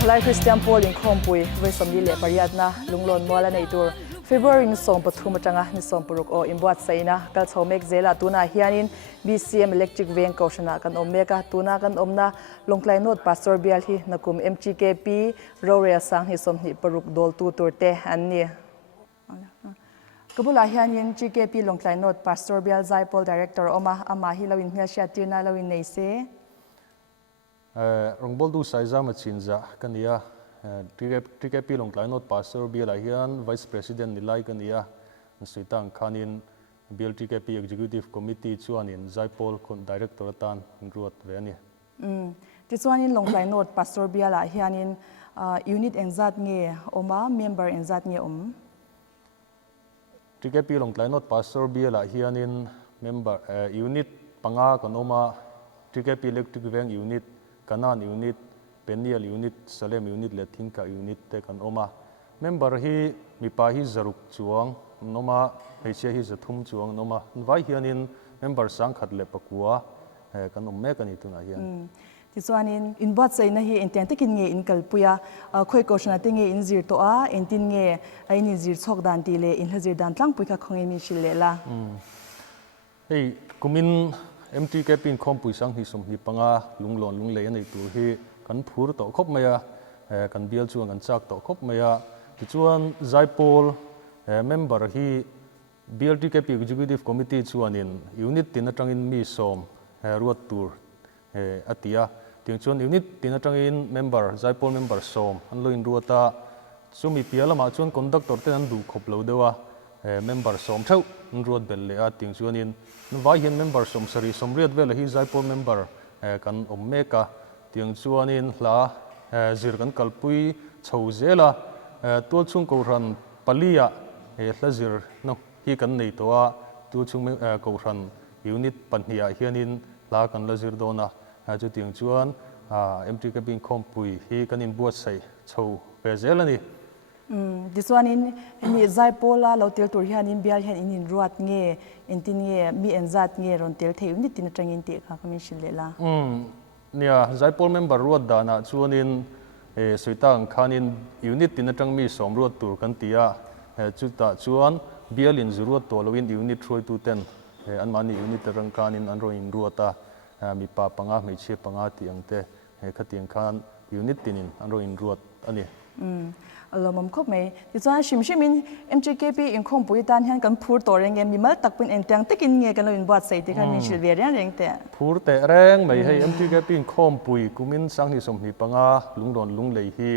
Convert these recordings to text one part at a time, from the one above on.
Lawngtlai Zaipawl Inkhawmpui Voisamli le pariatna lunglon moala nei tur February ni som pathum atanga ni som puruk o INBUATSAIHNA kal chomek zelah tuna hianin BCM electric veng koshana kan omeka tuna kan omna Lawngtlai not pastor Bial hi nakum MTKP rorea sang hi som ni paruk dol tu turte anni kabula hianin GKP Lawngtlai not pastor Bial Zaipawl director oma ama hi lawin hmel sha tirna lawin nei se Rongbol du saiza machinza kania TKP Lawngtlai not pastor Bial hian vice president nilai kania suitang khanin Bial TKP executive committee chuanin Zaipawl kon director tan ruat veni ti chuanin Lawngtlai not pastor Bial hianin unit engzat nge oma member engzat nge TKP Lawngtlai not pastor Bial hianin member unit panga kanoma TKP electric veng unit kanan unit penial unit salem unit le thinka unit te kan oma member hi mipa hi zaruk chuang noma hechia hi zathum chuang noma vai hianin member sang khat le pakua kan omme kan ituna hian ti chuanin INBUATSAIHNA hi entiang takin nge in kalpuya khoi koshna te nge in zir to a entin nge aini zir chok dan ti le in hazir dan tlang puika khonge mi shilela hei kumin MTKP Inkhawmpui sang hi som hi panga lunglon lunglei nei tur hi kan phur to khop maya kan bial chuang kan chak to khop maya ti chuan Zaipawl member hi Bial TKP executive committee chuanin unit tin atangin mi som ruat tur atia ting chuan unit tin atangin member Zaipawl member som an loin ruata chumi pialama chuan conductor ten an du khop lo dewa member som thau ruat bel le a ting chuanin vai hian member som sari som riat vel hi Zaipawl member kan ommeka tiang chuanin hla zir kan kalpui chho zela tul chung ko ran palia hla zir no hi kan nei towa tu chung ko ran unit panhia hianin hla kan la zir dona chu tiang chuan MTKP Inkhawmpui hi kan INBUATSAIHNA chho pe zelani this one in Zaipawl lo tel tur hianin Bial hian in ruat nge entin nge mi enzat nge ron tel thei unit tin atangin ti kha kami shilela nia Zaipawl member ruat dana chuanin suitang khanin unit tin atang mi som ruat tur kan tia chuta chuan Bial in zuruat to loin unit throi tu ten an mani unit rang kanin an ro in ruata mi pa panga mi che panga ti angte khatiang khan unit tinin an ro in ruat ani alomam khop mai ti chuan shimshimin MTKP Inkhawmpui tan hian kan phur to reng mi mal takpin entang takin nge kan lo INBUATSAIHNA ti khan min shil ve reng te phur te reng mai hei MTKP Inkhawmpui kumin sang hi som hi panga lunglon lunglei hi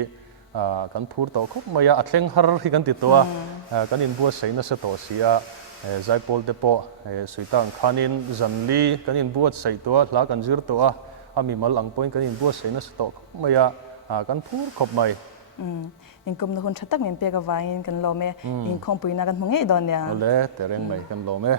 kan phur to khop maya athleng har hi kan ti towa kan INBUATSAIHNA se to sia Zaipawl te po suitang khanin zanli kan INBUATSAIHNA to hla kan zir to a ami mal ang point kan INBUATSAIHNA se to khop maya kan phur khop mai inkom na hun thatak men peka wain kan lo me Inkhawmpui na kan hmangei don ya ole tereng mai kan lo me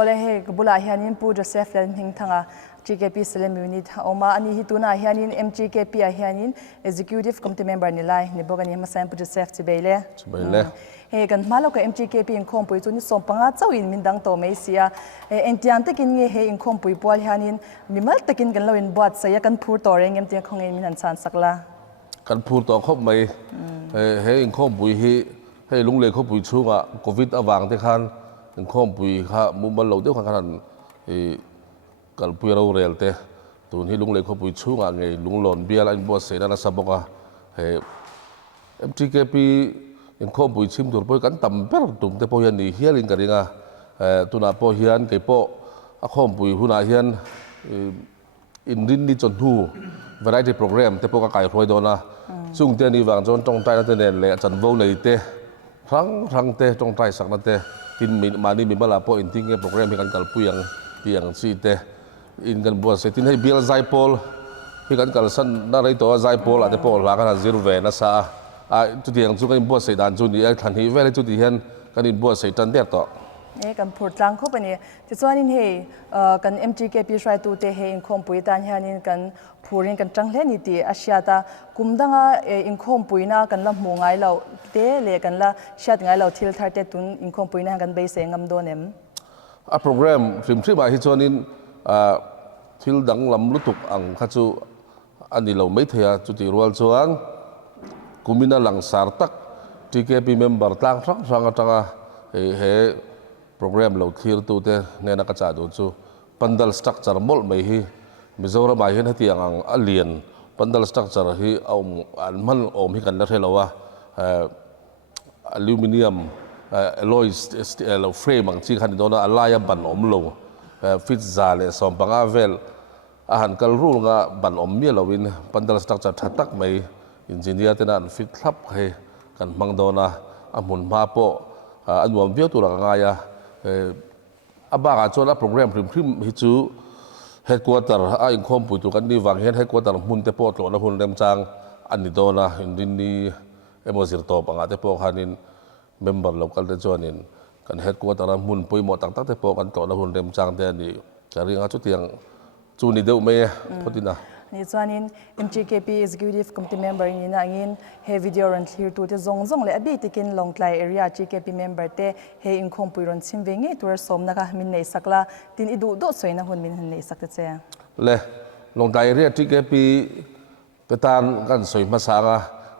ole he kabula hianin pu Joseph len hing thanga GKP Salem unit oma ani hituna hianin MTKP hianin executive committee member nilai ni bogani masam pu Joseph chibele he kan malo ka MTKP Inkhawmpui chu ni sompanga chawin mindang to me sia entian takin nge he Inkhawmpui pol hianin mimal takin kan lo INBUATSAIHNA kan phur to reng em te khongai min han chan sakla kan phur to khop mai he Inkhawmpui hi he lungle khawpui chunga covid awang te khan Inkhawmpui kha mumal lo de khan kalpui ro rel te tun hi lungle khawpui chunga nge lunglon Bial INBUATSAIHNA na saboka he MTKP Inkhawmpui chim tur poi kan tam per tum te po hian ni hialin karinga tuna po hian ke po Inkhawmpui huna hian in rin ni chon thu variety program te po ka kai roi dona chung te ni wang chon tong tai na te nen le chan vo nei te rang te tong tai sak na te tin mi mani mi bala po in ting ke program hi kan kal puyang tiang si te in kan bo se tin hei Bial Zaipawl hi kan kal san na rei to Zaipawl ate po la kan zir ve na sa chu tiang chu kan bo se dan chu ni than hi ve le chu ti hian kan in bo se tan der to kan phur tlang khop ani ti chuanin he kan MTKP shrai tu te he Inkhawmpui tan hianin kan phurin kan changle ni ti asiata kumdanga Inkhawmpui na kan la hmungai lo te le kan la shat ngai lo thil thar te tun Inkhawmpui na kan be se ngam donem a program film tri ba hi chuanin thil dang lam lutuk ang kha chu อันนี้เราไม่เทียจุดที่รัวส่วนกุมินาหลังสารตัก TKP member ต่างทั้งจังเฮโปรแกรมเราทีร์ตัวเตเนี่ยนักจัดดูจูปันดัลสตรัคเจอร์มอลไม่ฮีมิโซราไม่เห็นที่อย่างอัลเลียนปันดัลสตรัคเจอร์ฮีเอาอันมันอมให้กันแล้วเท่าว่าอลูมิเนียมอลลอยเราเฟรมบางที่ขันโดนอะไรบันอมโลฟิตซาเลสอมปังอาเวลอาหารกัลรูงะบันอมเมียเราวินปันดัลสตรัคเจอร์ทัดตักไม่อินจิเนียร์ที่นั่นฟิตทับให้กันมังโดนะอามุนมาโปอันวมเบี้ยวตัวละง่ายอาบ้าจนละโปรแกรมพริมฮิจูเฮดควอเตอร์อินคอมปุยตัวกันนี่วางเฮดควอเตอร์มุนเตโปตโลนะหุ่นเดมจางอันนี้โดนะอินดินนี่โมซิร์โตปังอาเตโปฮันินเมมเบอร์โลกัลเตจวนินกันเฮดควอเตอร์มุนปุยหมดตั้งเตโปกันโตนะหุ่นเดมจางเดนี่จะเรียกว่าจุดเตียงจูนี่เดียวไม่พอดีนะนี่ส่วนนี้ MTKP Executive Committee Member นี่นะงินเฮวิดีโอรันทีร์ตัวที่ซงเลยอบีติกินลงไกล area TKP Member เตเฮอินคอมปุยรันซิมเวงตัวสมนะคะมินในสักละตินอิดูโดสวยนะหุ่นมินในสักเตะเลยลงไกล area TKP กตานกันสวยมาสาง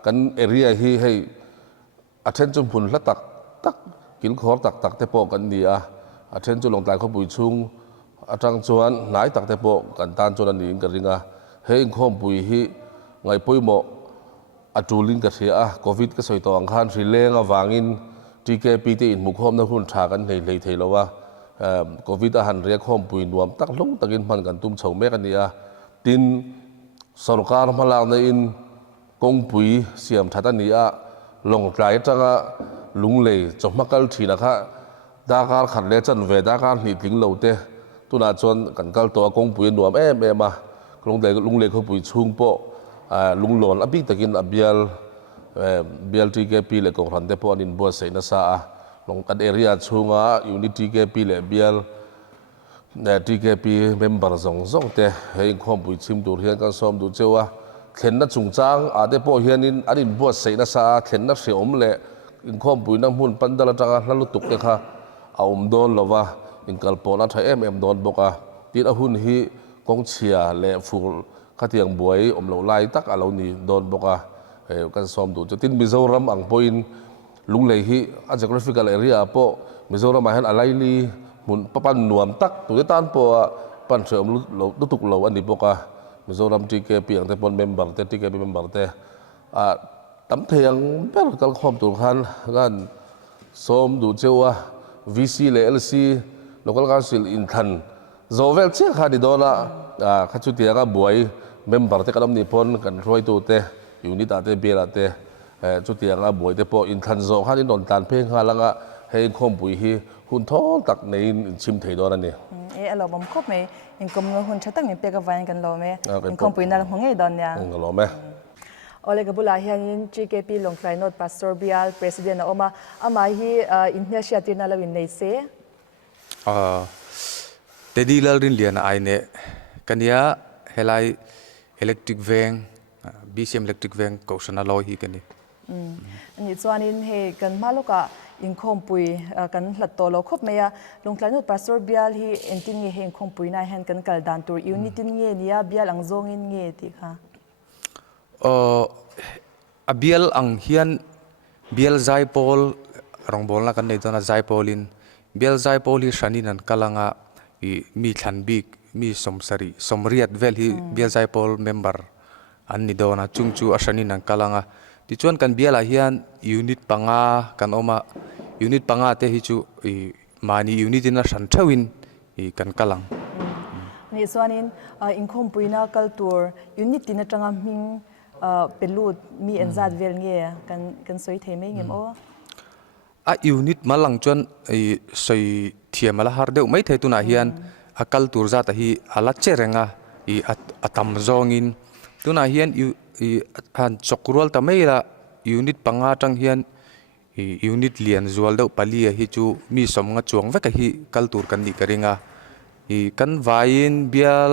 กัน area ที่ให้ attention พุ่นละตักกินขอตักเตโปกันนี่attention ลงไกลเขาปุยชุงจังจวนไหนตักเตโปกันตานจวนนี่กันริงเฮงคอมปุยฮีไงปุยโมอัจูลินกับเสียโควิดก็สวยต่ออังคารสิเลงวางิน TKP ที่อินมุขโฮมนักหุ่นชากันในเทลว่าโควิดอาหารเรียกคอมปุยนวมตักลงตักินมันกันตุ้มเฉาแม่กันนี่ตินสรุการมาลาวในอินกงปุยเสียมทัดนี่ลงใจจังลุงเลยจบมากัลทีนะคะดาการขัดเลจันเวดาการหนีทิ้งเหล่าเตตุนาจวนกันกัลตัวกงปุยนวมมาลุงเล็กเขาปุยชุงโปลุงหลอนอภิตะกินอเบียลทีเกปีเล็กของรันเตปอนินบัวเสนาซาลงกันเอเรียชุงอยู่ในทีเกปีเล็กเบียลทีเกปีเมมเบอร์ซงเตให้ความปุยชิมดูเฮียนกันซ้อมดูเจ้าว่าเข็นนัดจุงจางเตปอเฮียนินอันนี้บัวเสนาซาเข็นนัดเสียอมเละอินความปุยน้ำหุ่นปันดาลจังนั่นลุตุกเตค่ะเอาโดนหรอว่าอินกัลปอนัทโดนบอกตีนหุ่นฮีกองเชียร์และฟูข้าเทียงบวยเราไล่ตักเรานี่โดนบอกกันซ้อมดูจะตินมิโซรัมอังปอยน์ลุงเลยฮีอาจจะกราฟิกอะไรเรียปอมิโซรัมมาเห็นอะไรนี่มุนปันนวมตักตัวต้านปอปันเสริมลุตุกเราอันนี้บอกมิโซรัมทีเกปีอย่างแต่ปนเมมเบอร์แต่ทีเกปีเมมเบอร์แต่ตั้มเทียงเป็นการความตัวขันกันซ้อมดูเจ้าว่า VC และ LC เราก็การสิลอินทันโซเวลเชื่อขาดิโดนะข้าชุดที่ก็บวยเมมเบอร์ที่กำลังนิพนธ์กันรวยตัวเตะอยู่นี่ตาเตะเบียร์เตะชุดที่ก็บวยเตะพออินทันโซข้าที่โดนตานเพ่งข้าแล้วก็ให้คอมปุยฮีหุ่นท้อตักในชิมเทดอนั่นนี่เราบ่มครบไหมอินคอมหุ่นชัดตั้งนี่เปียกับวันกันเราไหมอินคอมปุยนั่นหัวไงดอนเนี่ยเราไหมโอเลกับบุลาเฮียน GKP ลงไกลโนดพาสตอร์บิอาลประธานออกมาอามาฮีอินเดียเชียตินาลวินในเซ่เตดีลรินเลียนไอเน่กันยาเฮลัยอิเล็กทริกเวงBCM อิเล็กทริกเวงก็ชนะลอยฮีกันนี่อันนี้ส่วนนี้เฮกันมาลูกะอินคอมปุยกันหลัดโตเราครบไหมอะลงไกลโนดพาสตอร์บิอาลฮีเอ็นตินเงเฮอินคอมปุยนายเห็นกันกัลดันตัวยูนิตินเงเนี่ยบิอาลอังโซงินเงติค่ะบิอาลอังเฮียนบิอาลไซปอลรองบอลนักกันในตอนนั้นไซปอลินบิอาลไซปอลฮีชันนี่นั่นกำลังมีทันบิกมีสมเรียดเวลฮีเบียลไซปอลเมมเบอร์อันนี้โดนจุงจูอาชันินังกลังที่ชวนกันเบียลเฮียนยูนิตปังอากันออกมายูนิตปังอาเตฮิจูมานี่ยูนิตน่ะฉันเทวินกันกลังนี่ส่วนนี้อินคอมปุยนาคัลตัวยูนิตน่ะจังมิงเป็นลูดมีอันจัดเวลเงี้ยกันสวยเทไม่เงี้ยมั้ยูนิตมาหลังจวนสวยเทียมมาละฮาร์เดวไม่เทตุนาเฮียนคัลตัวจัดที่อาลัดเชรงอัตมจงอินตุนาเฮียนฮันช็อกรัวลทำไมล่ะยูนิตปังอาจังเฮียนยูนิตเลียนจวลเดวปาลีฮิจูมีสมงจวงเวกฮิคัลตัวกันนี่กระเรงกันวายินเบียล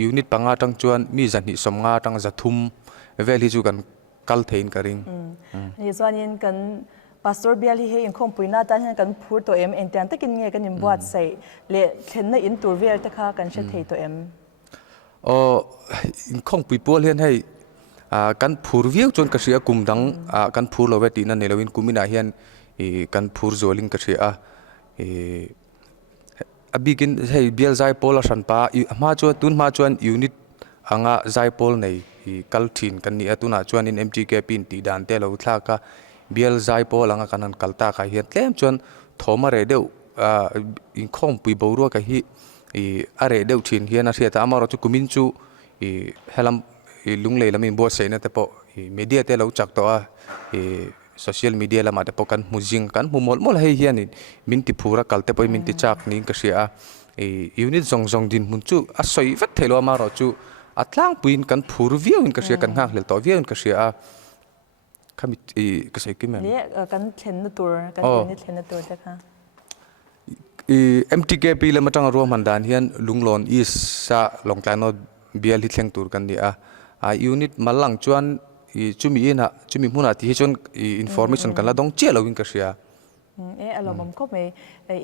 ยูนิตปังอาจังจวนมีจันฮิสมงาจังจัตุมเวลฮิจูกันคัลเทนกระเรงนี่ส่วนนี้กันPastor Bial hi in kompui na tan han kan phur to em entian takin nge kan imbuat sai le thenna in turvel ta kha kan she thei to em ข้องปีปัวเลียนให้กันผูรวิวจนกระเสียกุมดังกันผูรเราเวทีนั่นเนี่ยเราวินกุมินาเฮียนกันผูรโจลิงกระเสียบิกินให้เบียลไซโพลสันปามาจวนตุนมาจวนยูนิตอ่างไซโพลในกัลทินกันนี่ตุนจวนอินMTKPตีดานเตลอุทากะเบียลไซโพลอ่างกันนันกัลตาค่ะเฮียนเต็มจวนทอมาเรเดวอินข้องปีบัวรัวกะฮีอะไรเดวทินเฮียนอาเซียตามารถจุกุมินจูเฮลัมลุงเลยละมีบัวเสนแต่พอมีเดียเตลอุจักตัวโซเชียลมีเดียละมาแต่พอกันมุจิงกันมุมมอลให้เฮียนี่มินติพูระกัลแต่พอมินติจักนี่ก็เสียยูนิตซองดินมุนจูอาศัยฟัดเทลมารถจูอัตลังปีนกันพูรวิวอินก็เสียกันห่างเหลือต่อวิวอินก็เสียขมิก็เสียกี่แม่เนี่ยกันเทนตัวกันยูนิตเทนตัวจ้ะค่ะMTKP เลยมาจังรวมมันดานเฮียนลุงหลอนอีสะลองใจนอเบียลิเทงตัวกันนี่ยูนิตมาลังจวนจุมีอินจุมีมุนาที่จนอินฟอร์เมชันกันละดงเจเราวิ่งกระเสียอารมณ์ก็ไม่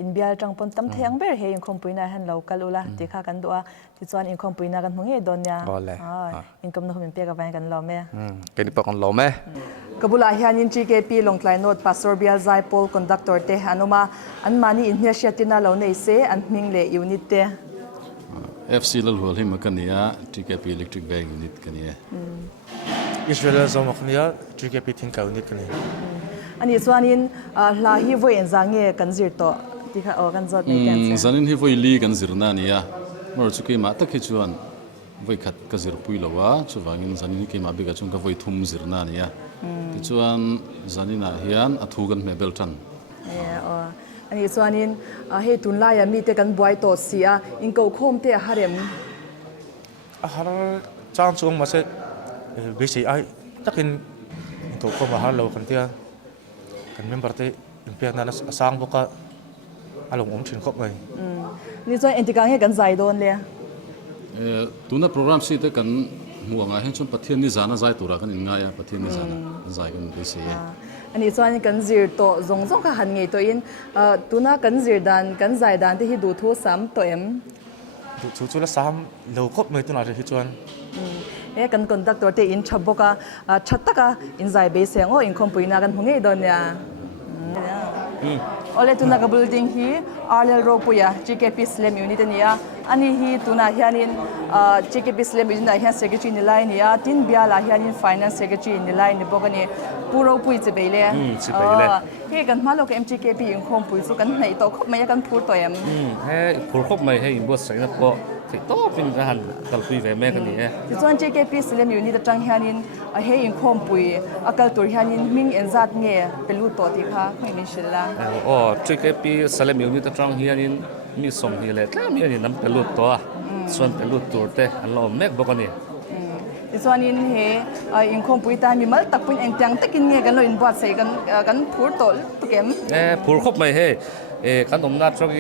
อินเบียจังปนตั้มเทียงเบอร์เฮอินคอมปุยนาฮันเรากัลุละที่ข้ากันตัวที่จวนอินคอมปุยนากันมึงเฮดอนยาอินคอมโนมินเปียกับแฟนกันเราไหมเป็นปกันเราไหมกบุลาฮิอานิน GKP ลงไกลโนด Pastor Bial Zaipawl Conductor เตหันุมาอันมานี่อินเฮียเชียตินาเราในเซอันมิงเลยูนิตเตFC ลหัวให้มากันเนี่ย GKP Electric Bag Unit กันเนี่ยอิสราเอลส่งมาคนเดียว GKP ทิ้งเขานิดกันเนี่ยอันนี้ส่วนนี้ลาฮิวเอ็นจางเงกันจิตโตที่เขากันจอดในแกนเซซันฮิวลีกันจิรนาเนี่ยมรสุกิมาตะคิจวนไว้ขัดกันจิรปุยละวะชวางินซันฮิกิมาบิกจุนกับไว้ทุ่มจิรนาเนี่ยที่จวนซันฮินาฮิอันอัทุกันเมเบลตันอันนี้ส่วนนี้เฮตุนไล่มีแต่กันบวยโตเสียอินเกาโคมเตะฮาเร็มฮาร์จางช่วงมาเสร็จวิสัยไอ้ตักินตัวก็มาฮาร์เราคนเดียวกันเมมเบอร์เตะอินเปียนั้นสร้างพวกก็อารมณ์อมชินครบเลยนี่ส่วนเอ็นติการให้กันใจโดนเลยตัวนั้นโปรแกรมสิแต่กันหัวงาให้ชนประเทศนี้จานะใจตัวรักกันง่ายประเทศนี้จานะใจกันวิสัยอันนี้ส่วนกันจิตโตจงก็หันไงตัวอินตัวน่ากันจิตดันกันใจดันที่ดูทั่วซ้ำตัวเอ็มชุดละซ้ำเราครบเลยตัวน่าจะที่ชวนกันคอนดักตัวเตอินชับบกะชัดตะกะอินใจเบสเซงโออินคอมปุยนากันหงเงดอนเนี่ยโอเลตุนักบิลดิ้งฮีอาร์เลโรปุยะ GKP Slam Unit เนี่ยอันนี้ฮีตุนักฮิอานินGKP Slam Unit ฮิอา Secretary ในไลน์เนี่ยตินเบียลาฮิอานิน Finance Secretary ในไลน์เนี่ยบอกกันเนี่ยปูโรปุยจะไปเลยเฮ้กันมาโลก MTKP อินคอมปุยสุกันไหนโตครบไม่ยังกันพูดตัวเอ็มให้พูดครบไม่ให้อินบัวใส่นักก็ที่โตเป็นทหารกัลปุยแม่กันนี่ที่ส่วน JKP สเลมอยู่นี่จังฮิานินเฮอินคอมปุยอากาศตัวฮิานินมิงเอ็นซัดเงี้ยเป็นรูตัวที่ค่ะไม่มีชิลละJKP สเลมอยู่นี่จังฮิานินมีสมฮีเลยแล้วมีอันนี้น้ำเป็นรูตัวส่วนเป็นรูตัวเตะอันเราแม่บอกกันนี่ที่ส่วนนี้เฮอินคอมปุยตามีมัลตักปุ่นเอ็นจังตะกินเงี้ยกันเราอินบัดใส่กันพูดตัวตุกเอ็มพูดครบไม่ให้กันตรงนั้นช่วง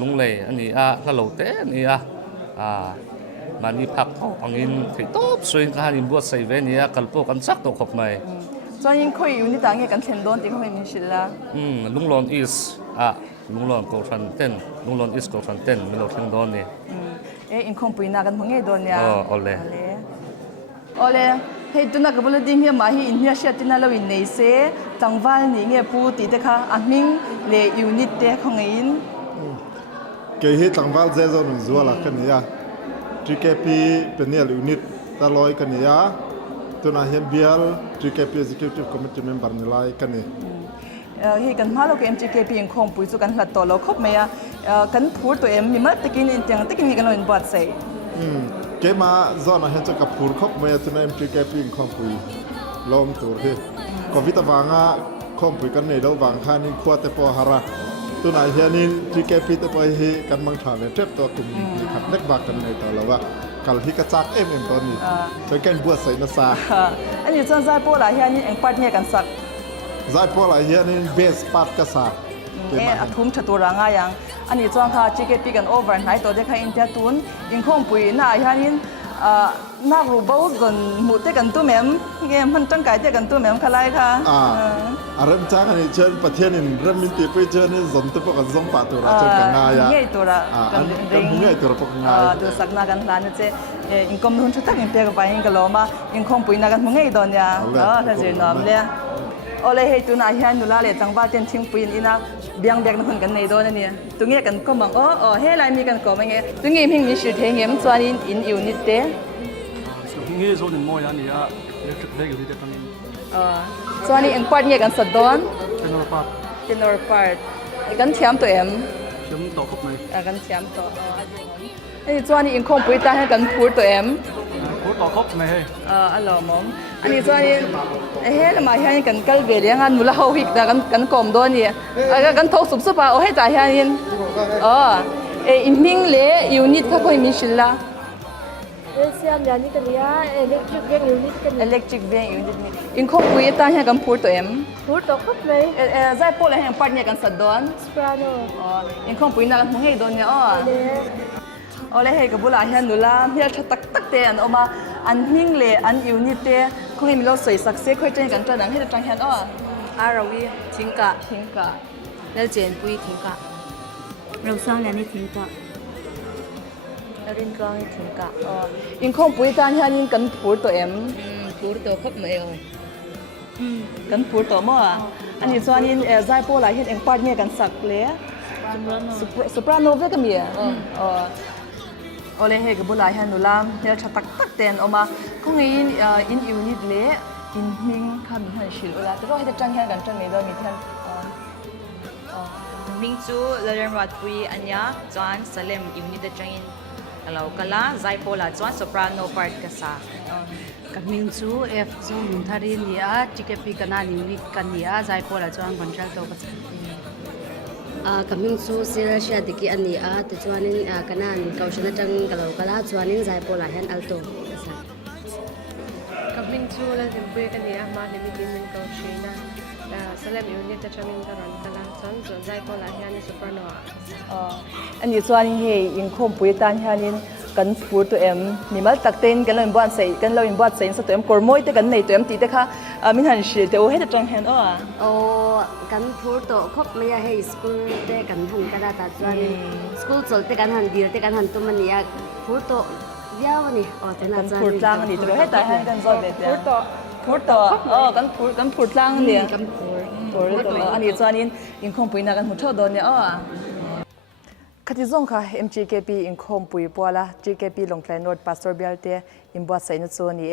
ลุงเลยอันนี้ถ้าเราเตะนี่มันนี่พักอังอินที่โต๊ะส่วนการอินบัวใส่เวนี่กัลโปกันซักตัวขบไม่ส่วนยิ่งคุยอยู่นี่ต่างเงี้ยกันเทนโดนที่เขาไม่มีชิลละลุงหลอนลุงหลอนโกชันเต้นลุงหลอนโกชันเต้นไม่เราเทนโดนนี่อินคอมปุยนากันมึงเงี้ยโดนเนี่ยโอเล่เฮ้ยตุนักบุลดิ้งเฮียมาฮีอินเฮียเชียตินาเราอินเนเซ่จังหวัดนี้เงี้ยพูดติดแต่ค่ะอันมิงเลยูนิตเตะของอินเกี่ยจังหวัดเจ้าหนุ่มจัวละกันเนี่ยGKP เป็นเนี่ยยูนิตตลอดกันเนี่ยตัวนั้นเห็นเบียล GKP Executive Committee Member นี่ไล่กันเนี่ยเฮ้กันมาเราเก็ม GKP ยังคงปุยสุกันหลัดตัวเราครบไหมกันพูดตัวเอ็มมีมาตะกินอินเตียงตะกินกันเราอินบัดใส่เกี่ยมาจอนะเห็นจะกับพูดครบไหมตัวนั้น GKP ยังคงปุยลองตัวเฮ้ก็วิตาวางคงปุยกันเนี่ยเราวางข้านี่ขวดแต่พอหาระตัวไหนเฮียนี่ GKP แต่พอเฮกันมังถามเนี่ยเจ็บตัวกลุ่มขัดเล็กบากกันในตัวเราว่าการที่กระจักตัวนี้เป็นการบวชใส่นาซาอันนี้ส่วนZaipawlเฮียนี่เอ็งปัดเนี่ยกันสักZaipawlเฮียนี่เบสปัดกษัตริย์ทุ่มชตุรังอย่างอันนี้ส่วนค่ะ GKP กันโอเวอร์ไนท์ตัวเด็กให้อินเดียตุนอินคงปุยน่าเฮียนี่ นักรูเบาจนหมุดเตกันตัวแม่เงี้ยมันจังไก่เตกันตัวแม่ขลายค่ะเริ่มจากอันนี้เชิญประเทศนี้เริ่มมีตีไปเชิญนี่สมตัวกันสมปะตัวเชิญกันง่ายอ่ะง่ายตัวละกันง่ายตัวละปกง่ายดูสักนากันหลานเจ้อินคอมนุ่นชุดตั้งอินเปียกับไปอินกะโลมาอินคอมปุยนากันมึงง่ายตอนเนี้ยถ้าเจอนอมเลยโอเลยให้ตัวนาเฮียนดูละเลยจังหวะเจนทิ้งปุยอินะเบียงเบียงนั่นกันในโดนนี่ตัวเงี้ยกันก็มังเฮ้ยไรมีกันก็ไม่เงี้ยตัวเงี้ยพิงมีชื่อเทียงเงี้ยส่วนอินอยู่นิดเดียวงี้ส่วนหนึ่งมอยันนี่อ่ะเล็กเล็กอยู่ที่เด็กคนนี้ส่วนนี้อินปัดเงี้ยกันสัดดอนเป็นนอร์ปาร์เป็นนอร์ปาร์กันเทียมตัวเอ็มเทียมต่อครบไหมกันเทียมต่ออันนี้ส่วนนี้อินคอมปุยตาให้กันพูดตัวเอ็มพูดต่อครบไหมเฮ้อันหล่อมองอันนี้ส่วนนี้เฮ้ยละมาเฮียนกันกัลเบียงานมุลาฮาวิกแต่กันกลมโดนนี่กันทอกสุบสุบโอ้ให้จ่ายเฮียนอินมิงเล่ยูนิตเขาคอยมีชิลล่ะเสียมยานี่กันเนี่ยเล็กจิกเวียงยูนิตกันเล็กจิกเวียงยูนิตนี่อินคอมปุยตาให้กันพูดตัวเอ็มพูดต่อครบเลยใจโปเลยให้ปัดเนี่ยกันสัดดอนสปราโนอินคอมปุยนักมึงให้โดนเนี่ยโอ้เลยให้กับบุลาเฮียนดูละเฮียชัดตักเตนออกมาอันมิงเล่อันยูนิตเตคงให้มีเราใส่สักเสียค่อยเจนกันจนหนังให้จังเฮียนอาราวีทิ้งกะแล้วเจนปุยทิ้งกะเราสร้างอย่างนี้ทิ้งกะแล้วรินกลางนี่ทิ้งกะอินคอมปุยตาเฮียนกันพูดตัวเอ็มพูดตัวครบไหมกันพูดตัวมั่วอันนี้ส่วนนี้ใจโปหลายเห็นเองปัดเนี่ยกันสักเลยสุปราโนเวก็มีโอเลยให้กับบุลาเฮียนดูละเฮียชัดตักเตนออกมาคงอินยูนิตเล่อินมิงข้ามีหันชิลละแต่ก็ให้จังเฮียนกันจังนี้เรามีเทียนมิงจูเรื่องวัดปุยอันยาจวนสเลมยูนิตจังอินเราก็ละไซโพลาจวนโซปราโนพาร์ตก็ซากับมิงจูเอฟซูมุนทารีนี่อ่ะจิกปีกันนั่นยูนิตกันนี่อ่ะไซโพลาจวนคอนเทรลโตก็กับมิงซูเซราเชียดิกิอันนี้แต่จวนนี้กันนั่นเขาชนะจังกับเราก็ละจวนนี้ไซโพลาเห็นอัลโตกับมิงจูแล้วถึงปุยกันนี่มาในมิติมิงเขาชีนะสเลมยูนิตจังอินกันกันละจวนไซโพลาเห็นซูเปอร์โนอันนี้ส่วนนี้ให้อินคอมปุยตานเฮียนกันพูดตัวเอ็มมีมาตักเต้นกันเราอินบ้านใส่กันเราอินบ้านใส่สตัวเอ็มกอร์มอยแต่กันในตัวเอ็มตีแต่ค่ะมิหันเสียแต่โอ้ให้จังเฮียนกันพูดตัวครบไม่ให้สกูลแต่กันหันกระดาษจวนสกูลจบแต่กันหันเดียวแต่กันหันตัวมันนี่พูดตัวยาวนี่แต่น่าจะพูดล่างนี่ตัวให้ตายให้กันจบเลยพูดตัวกันพูดล่างนี่กันพูดตัวอันนี้ส่วนนี้อินคอมปุยนักกันหุ่นโชดโดนเนี่ยคดีส่งค่ะ MTKP Inkhawmpui ปัวละ GKP Lawngtlai North Pastor Bial TKP Inbuatsaihnna chu ni